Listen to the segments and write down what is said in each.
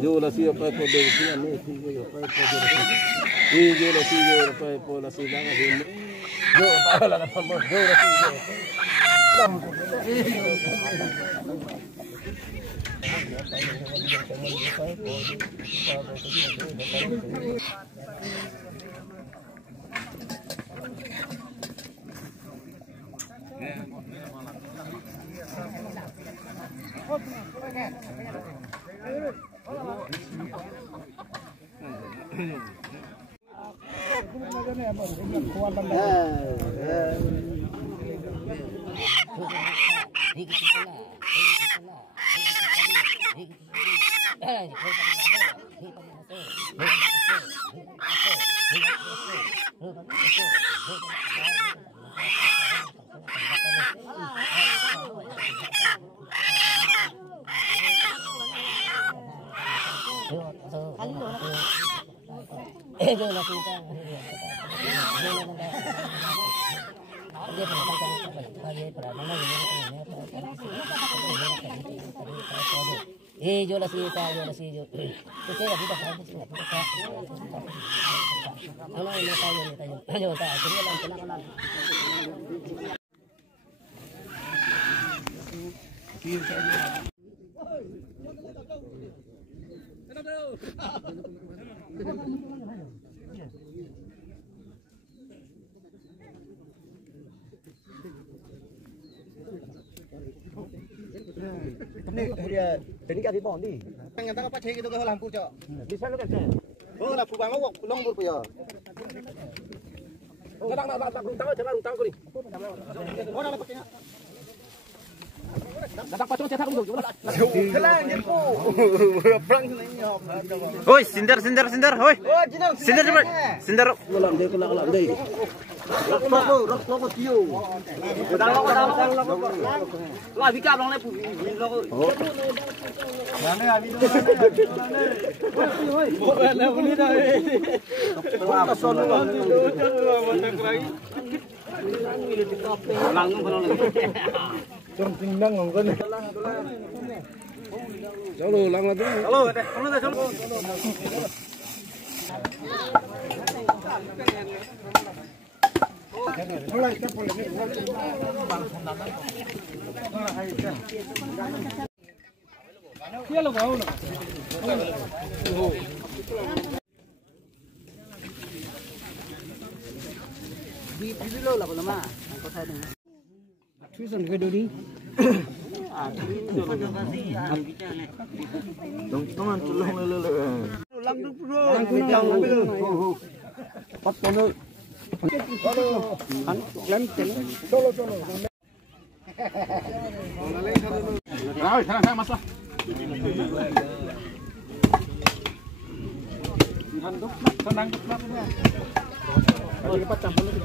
Yo la sigo para poder decir, no, sigo para poder decir. Yo la sigo para poder decir, yo para la famosa, yo la yo la sigo, yo. Usted aquí está, Ini kaki bom ni. Yang tak apa cek itu ke lampu cok. Bisa lu kan? Oh, lampu bang awak long bur puya. Oh, tak jangan rutang kau ni. Oh, nak pakainya. Datang pacung cetak dulu. Kelang jempu. Perang ni. Hoi, sindar, hoi. Oh, jinang. Sindar cepat. Sindar. Kelam deh. Rok tiu. Dang. Lah bika long le pu. Mana abi tu? Hoi. Mana buni dah. Ka sonu. Mana kerai. Langung kalau lagi. Jom tingdang ngongkon. Chalo, lang lah tu. Halo, chalo. Tuisan ke dodi? Tangan tolong lele. Lang tu bro. Pat kono. Lang solo. Sana maslah. Handuk, senang kenapa? Oh, dapat campur lagi.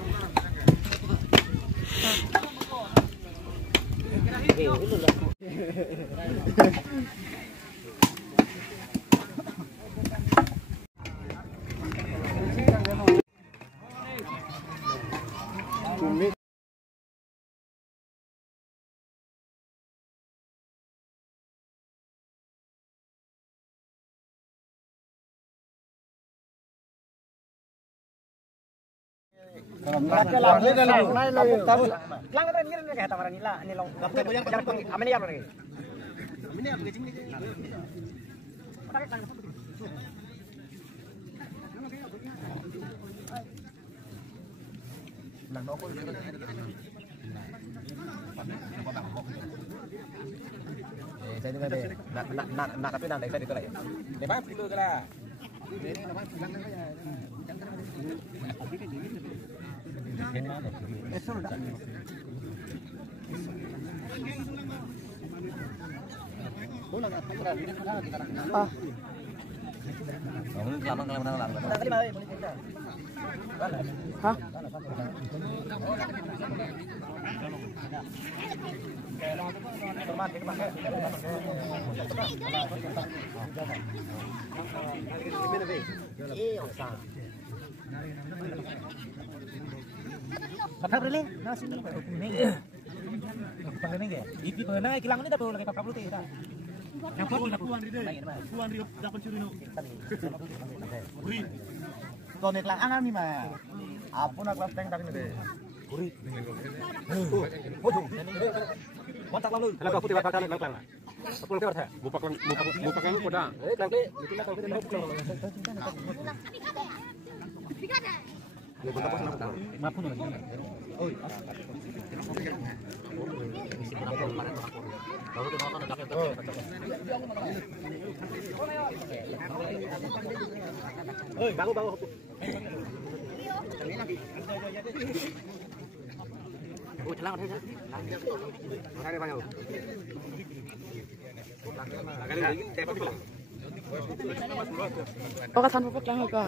Saya dengar deh, nak tapi nak saya ditolak. Lepas kilo ke lah. Patah boleh? Nasi ni kuning. Pakai ni ke? Ipi kau nak kilang ni dah perlu lagi pakai putih dah. Yang pun nak puan dia. Puan dia dah pencuri no. Gurih. Kau ni kelang anam ni mah. Apa nak kelas teng tak ni deh. Gurih. Montak lalu. Kalau kau putih bakal kali kelang. Apa kau dah? Bupak kelang kau dah. Kelang ni. Itu nak kau kita nak kelang. Maafun lagi. Oh. Oi, bawa. Oh, celang ada. Ada banyak. Pagkatan po lang ka.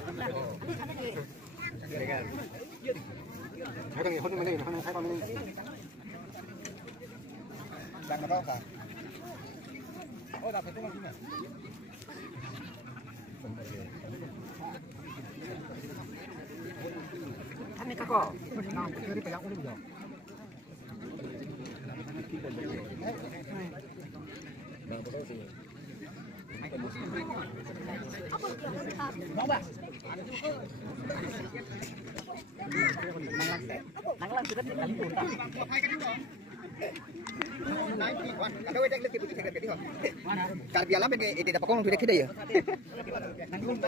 Kami kako. Dari pegang uli beliau. Nanglang sudah kali punta. Ada wajah lebih putih sekali dia. Kalau biarlah bagi dapat kau sudah kita ya. Nanglang.